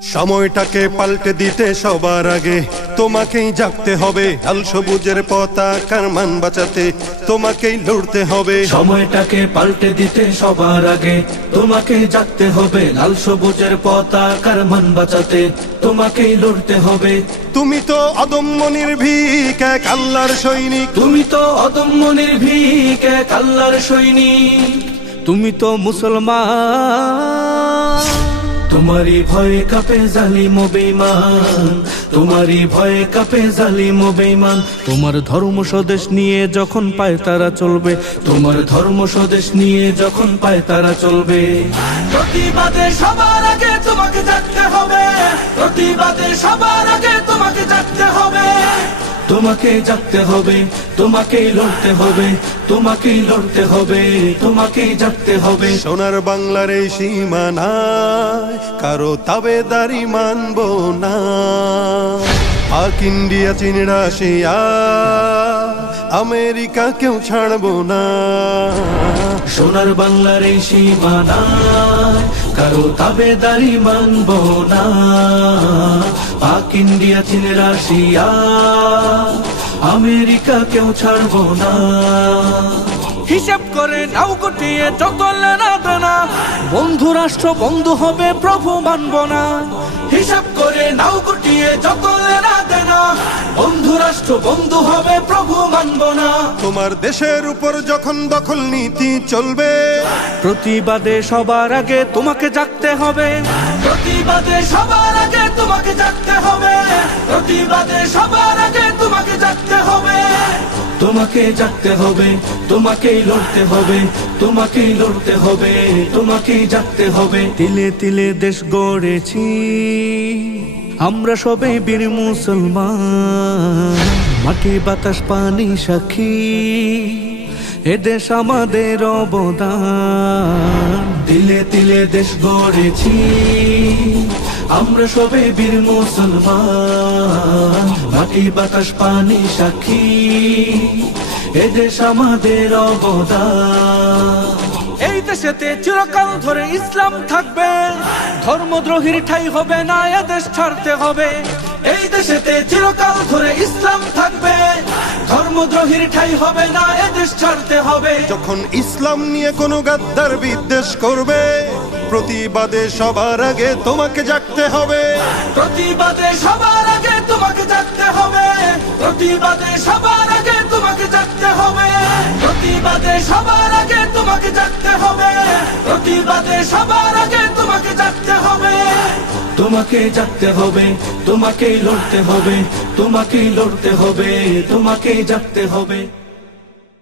সময়টাকে পাল্টে দিতে সবার আগে তোমাকেই জাগতে হবে। লাল সবুজের পতাকার মান বাঁচাতে তোমাকেই লড়তে হবে। সময়টাকে পাল্টে দিতে সবার আগে তোমাকেই জাগতে হবে। লাল সবুজের পতাকার মান বাঁচাতে তোমাকেই লড়তে হবে। তুমি তো অদম্য নির্ভীক এক আল্লাহর সৈনিক। তুমি তো অদম্য নির্ভীক এক আল্লাহর সৈনিক। তুমি তো মুসলমান। তোমারই ভয়ে কাঁপে জালিম ও বেঈমান। তোমারই ভয়ে কাঁপে জালিম ও বেঈমান। তোমার ধর্ম স্বদেশ নিয়ে যখন পায় তারা চলবে। তোমার ধর্ম স্বদেশ নিয়ে যখন পায় তারা চলবে। প্রতিবাদে সবার আগে তোমাকে জাগতে হবে। প্রতিবাদে সবার আগে তোমাকে জাগতে হবে। তোমাকে জাগতে হবে, তোমাকেই লড়তে হবে, তোমাকেই লড়তে হবে, তোমাকেই জাগতে হবে। সোনার বাংলার এই সীমানায় কারো তাবেদারি মানব না। পাক ইন্ডিয়া চীন রাশিয়া আমেরিকা কেউ ছাড়বো না। সোনার বাংলার এই সীমানায় কারো তাবেদারি মানব না। পাক ইন্ডিয়া চীন রাশিয়া আমেরিকা কেউ ছাড়বো না। হিসাব করে নাও গুটিয়ে যত লেনা দেনা, বন্ধু রাষ্ট্র বন্ধু হবে প্রভু মানব না। হিসাব করে নাও গুটিয়ে যত লেনা দেনা, বন্ধু রাষ্ট্র বন্ধু হবে প্রভু মানব না। তোমার দেশের উপর যখন দখল নীতি চলবে, প্রতিবাদে সবার আগে তোমাকে জাগতে হবে। প্রতিবাদে সবার আগে তোমাকে জাগতে হবে। প্রতিবাদে সবার আগে তোমাকে জাগতে হবে। তোমাকে জাগতে হবে, তোমাকেই লড়তে হবে, তোমাকেই লড়তে হবে, তোমাকেই জাগতে হবে। তিলে তিলে দেশ গড়েছি আমরা সবে বীর মুসলমান। মাটি বাতাস পানি সাক্ষী এদেশ আমাদের অবদান। তিলে তিলে দেশ গড়েছি আমরা সবে বীর মুসলমান। মাটি বাতাস পানি সাক্ষী এদেশ আমাদের অবদান। এই দেশেতে চিরকাল ধরে ইসলাম থাকবে। ধর্মদ্রোহীর ঠাঁই হবে না, এদেশ ছাড়তে হবে। এই দেশেতে চিরকাল ধরে ইসলাম থাকবে। ধর্মদ্রোহীর ঠাঁই হবে না, এদেশ ছাড়তে হবে। যখন ইসলাম নিয়ে কোনো গাদ্দার বিদ্বেষ করবে, প্রতিবাদে সবার আগে তোমাকে জাগতে হবে। প্রতিবাদে সবার আগে তোমাকে জাগতে হবে। প্রতিবাদে সবার আগে তোমাকে জাগতে হবে। প্রতিবাদে সবার আগে তোমাকে জাগতে হবে। প্রতিবাদে সবার আগে তোমাকে জাগতে হবে। তোমাকে জাগতে হবে, তোমাকেই লড়তে হবে, তোমাকেই লড়তে হবে, তোমাকেই জাগতে হবে।